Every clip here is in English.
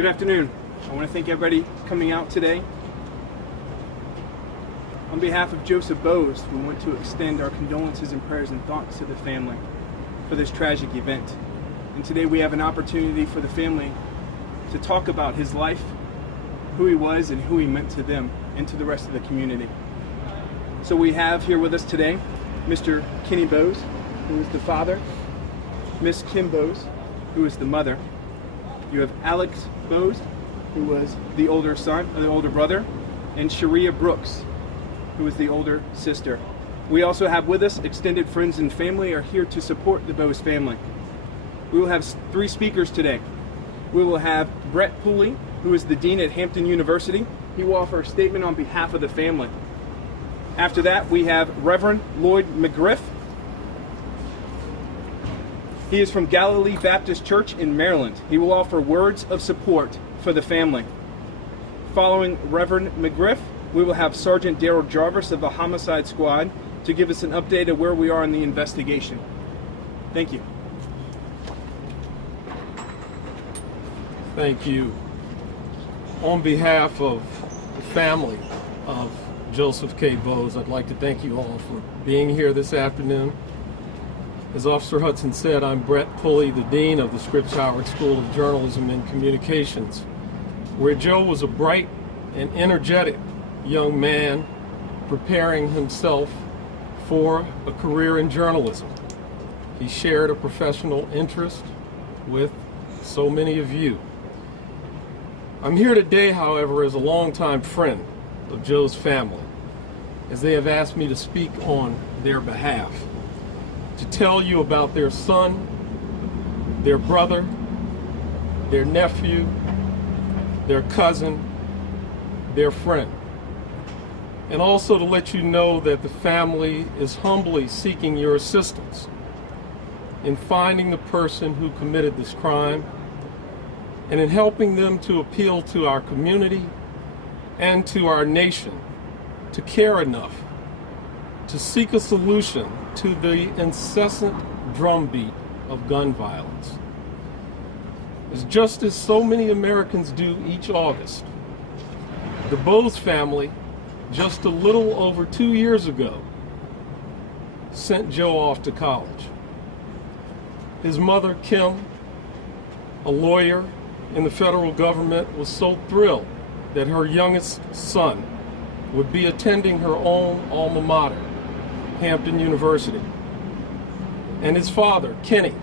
Good afternoon. I want to thank everybody coming out today. On behalf of Joseph Bose, we want to extend our condolences and prayers and thoughts to the family for this tragic event. And today we have an opportunity for the family to talk about his life, who he was, and who he meant to them and to the rest of the community. So we have here with us today Mr. Kenny Bose, who is the father, Miss Kim Bose, who is the mother. You have Alex Bose, who was the older son, or the older brother, and Sharia Brooks, who is the older sister. We also have with us extended friends and family are here to support the Bose family. We will have 3 speakers today. We will have Brett Pooley, who is the dean at Hampton University. He will offer a statement on behalf of the family. After that, we have Reverend Lloyd McGriff. He is from Galilee Baptist Church in Maryland. He will offer words of support for the family. Following Reverend McGriff, we will have Sergeant Daryl Jarvis of the Homicide Squad to give us an update of where we are in the investigation. Thank you. Thank you. On behalf of the family of Joseph K. Bose, I'd like to thank you all for being here this afternoon. As Officer Hudson said, I'm Brett Pulley, the Dean of the Scripps Howard School of Journalism and Communications, where Joe was a bright and energetic young man preparing himself for a career in journalism. He shared a professional interest with so many of you. I'm here today, however, as a longtime friend of Joe's family, as they have asked me to speak on their behalf, to tell you about their son, their brother, their nephew, their cousin, their friend. And also to let you know that the family is humbly seeking your assistance in finding the person who committed this crime and in helping them to appeal to our community and to our nation to care enough to seek a solution to the incessant drumbeat of gun violence. As just as so many Americans do each August, the Bose family, just a little over 2 years ago, sent Joe off to college. His mother, Kim, a lawyer in the federal government, was so thrilled that her youngest son would be attending her own alma mater, Hampton University. And his father, Kenny,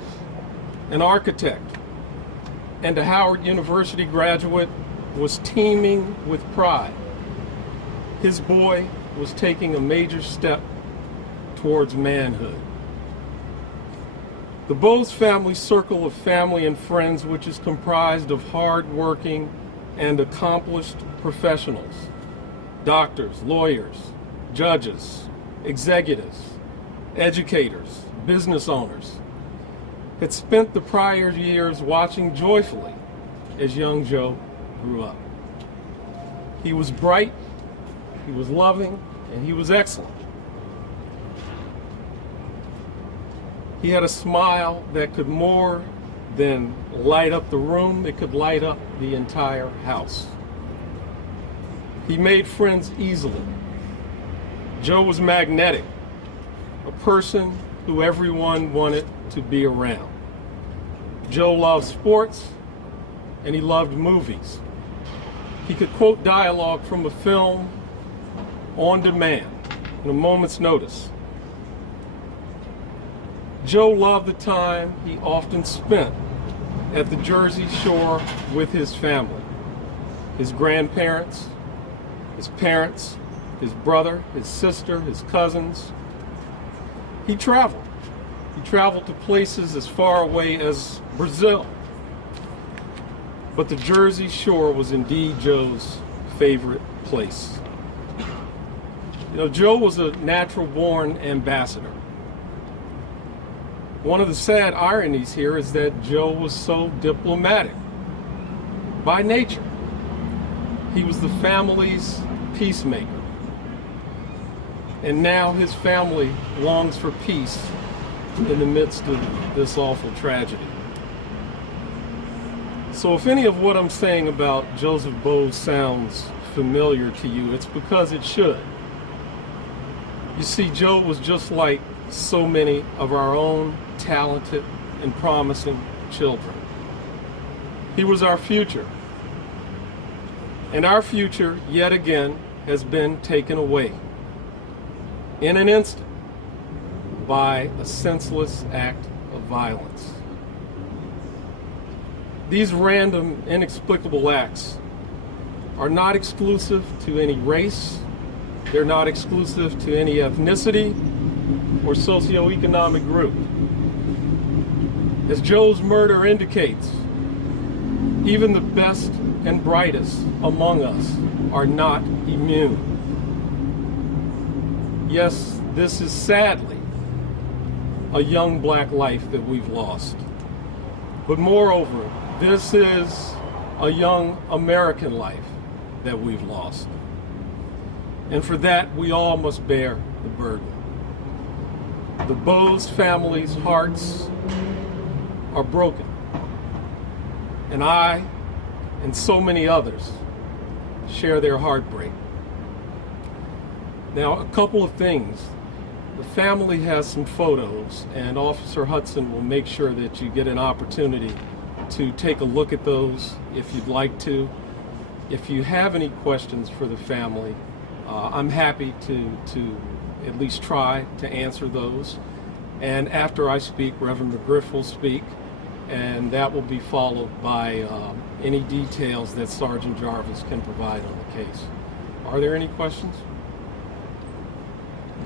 an architect and a Howard University graduate, was teeming with pride. His boy was taking a major step towards manhood. The Bose family circle of family and friends, which is comprised of hard-working and accomplished professionals, doctors, lawyers, judges, executives, educators, business owners, had spent the prior years watching joyfully as young Joe grew up. He was bright, he was loving, and he was excellent. He had a smile that could more than light up the room, it could light up the entire house. He made friends easily. Joe was magnetic, a person who everyone wanted to be around. Joe loved sports, and he loved movies. He could quote dialogue from a film on demand, in a moment's notice. Joe loved the time he often spent at the Jersey Shore with his family, his grandparents, his parents, his brother, his sister, his cousins. He traveled. He traveled to places as far away as Brazil. But the Jersey Shore was indeed Joe's favorite place. You know, Joe was a natural-born ambassador. One of the sad ironies here is that Joe was so diplomatic by nature. He was the family's peacemaker. And now his family longs for peace in the midst of this awful tragedy. So if any of what I'm saying about Joseph Bose sounds familiar to you, it's because it should. You see, Joe was just like so many of our own talented and promising children. He was our future. And our future, yet again, has been taken away in an instant by a senseless act of violence. These random, inexplicable acts are not exclusive to any race, they're not exclusive to any ethnicity or socioeconomic group. As Joe's murder indicates, even the best and brightest among us are not immune. Yes, this is sadly a young black life that we've lost. But moreover, this is a young American life that we've lost. And for that, we all must bear the burden. The Bose family's hearts are broken. And I, and so many others, share their heartbreak. Now, a couple of things. The family has some photos, and Officer Hudson will make sure that you get an opportunity to take a look at those if you'd like to. If you have any questions for the family, I'm happy to at least try to answer those. And after I speak, Reverend McGriff will speak, and that will be followed by any details that Sergeant Jarvis can provide on the case. Are there any questions?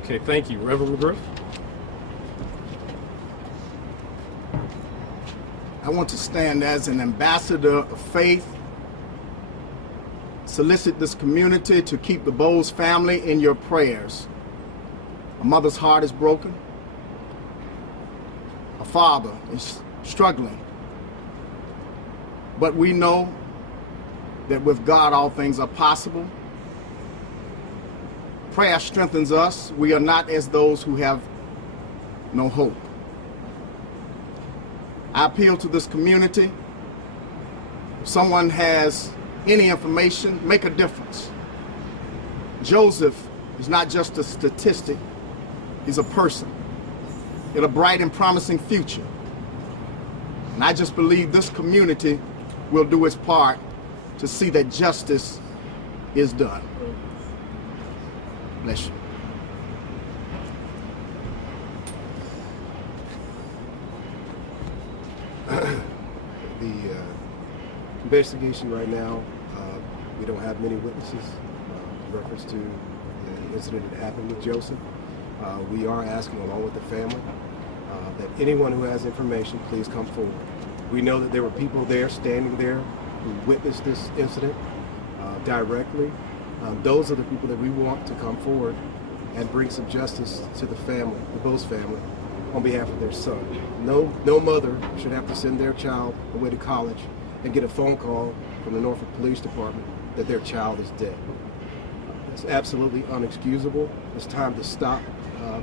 Okay, thank you. Reverend McGriff? I want to stand as an ambassador of faith, solicit this community to keep the Bose family in your prayers. A mother's heart is broken. A father is struggling. But we know that with God all things are possible. Prayer strengthens us. We are not as those who have no hope. I appeal to this community. If someone has any information, make a difference. Joseph is not just a statistic, he's a person in a bright and promising future. And I just believe this community will do its part to see that justice is done. Bless you. The investigation right now, we don't have many witnesses in reference to the incident that happened with Joseph. We are asking, along with the family, that anyone who has information, please come forward. We know that there were people there, standing there, who witnessed this incident directly. Those are the people that we want to come forward and bring some justice to the family, the Bose family, on behalf of their son. No mother should have to send their child away to college and get a phone call from the Norfolk Police Department that their child is dead. It's absolutely unexcusable. It's time to stop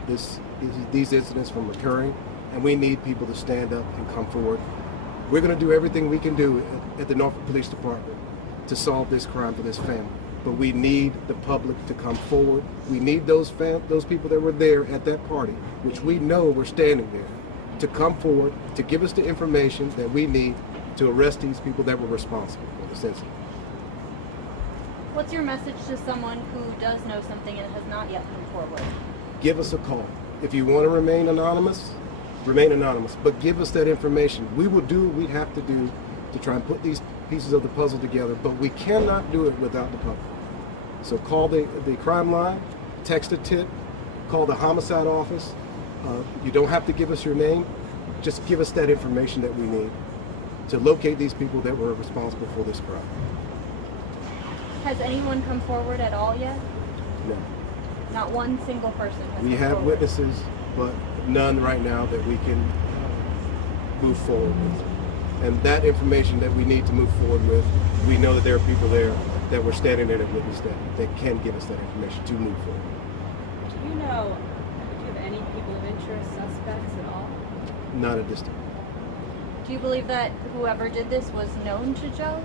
these incidents from occurring, and we need people to stand up and come forward. We're going to do everything we can do at the Norfolk Police Department to solve this crime for this family. But we need the public to come forward. We need those people that were there at that party, which we know were standing there, to come forward, to give us the information that we need to arrest these people that were responsible for this incident. What's your message to someone who does know something and has not yet come forward? Give us a call. If you want to remain anonymous, but give us that information. We will do what we have to do to try and put these pieces of the puzzle together, but we cannot do it without the public. So call the crime line, text a tip, call the homicide office. You don't have to give us your name, just give us that information that we need to locate these people that were responsible for this crime. Has anyone come forward at all yet? No. Not one single person has We come have forward. witnesses, but none right now that we can move forward with. And that information that we need to move forward with, we know that there are people there that were standing there that witnessed that can give us that information to move forward. Do you know, do you have any people of interest, suspects at all? Not at this time. Do you believe that whoever did this was known to Joe?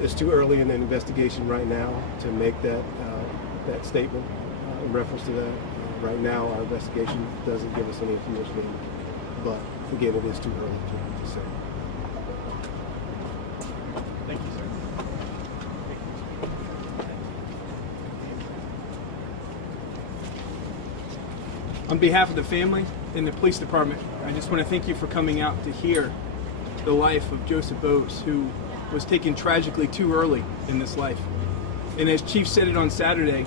It's too early in the investigation right now to make that statement in reference to that. Right now, our investigation doesn't give us any information, but again, it is too early to say. Thank you, sir. On behalf of the family and the police department, I just want to thank you for coming out to hear the life of Joseph Bose, who was taken tragically too early in this life. And as Chief said it on Saturday,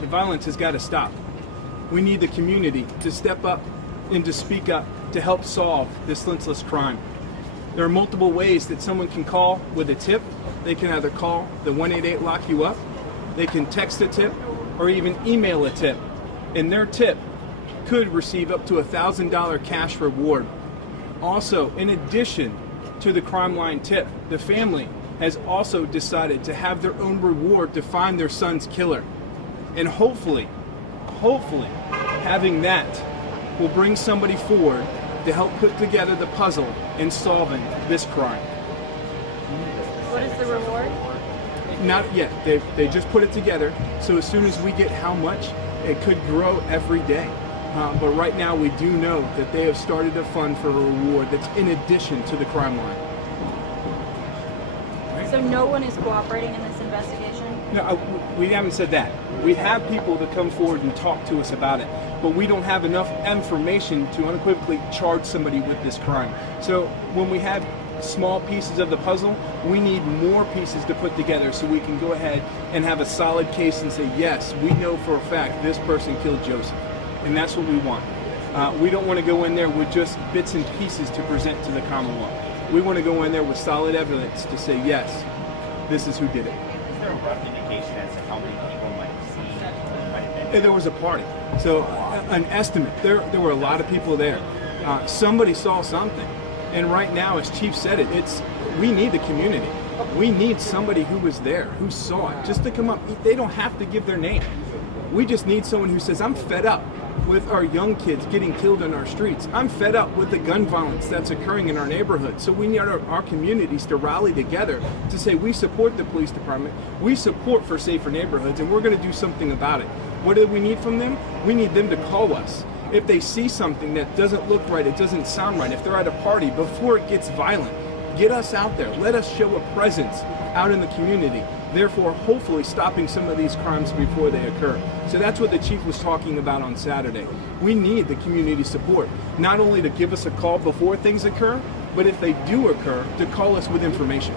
the violence has got to stop. We need the community to step up and to speak up to help solve this senseless crime. There are multiple ways that someone can call with a tip. They can either call the 188 Lock You Up, they can text a tip, or even email a tip. And their tip could receive up to a $1,000 cash reward. Also, in addition to the crime line tip, the family has also decided to have their own reward to find their son's killer. And hopefully, having that will bring somebody forward to help put together the puzzle in solving this crime. What is the reward? Not yet. They just put it together. So as soon as we get how much, it could grow every day. But right now we do know that they have started a fund for a reward that's in addition to the crime line. So no one is cooperating in this investigation? No, we haven't said that. We have people that come forward and talk to us about it, but we don't have enough information to unequivocally charge somebody with this crime. So when we have small pieces of the puzzle, we need more pieces to put together so we can go ahead and have a solid case and say, yes, we know for a fact this person killed Joseph. And that's what we want. We don't want to go in there with just bits and pieces to present to the Commonwealth. We want to go in there with solid evidence to say, yes, this is who did it. Is there a rough indication as to how many people might have seen? There was a party. So an estimate, there were a lot of people there. Somebody saw something. And right now, as Chief said it, we need the community. We need somebody who was there, who saw it, just to come up. They don't have to give their name. We just need someone who says, I'm fed up with our young kids getting killed in our streets. I'm fed up with the gun violence that's occurring in our neighborhood. So we need our communities to rally together to say we support the police department, we support for safer neighborhoods, and we're going to do something about it. What do we need from them? We need them to call us. If they see something that doesn't look right, it doesn't sound right, if they're at a party, before it gets violent, get us out there. Let us show a presence out in the community, therefore hopefully stopping some of these crimes before they occur. So that's what the chief was talking about on Saturday. We need the community support, not only to give us a call before things occur, but if they do occur, to call us with information.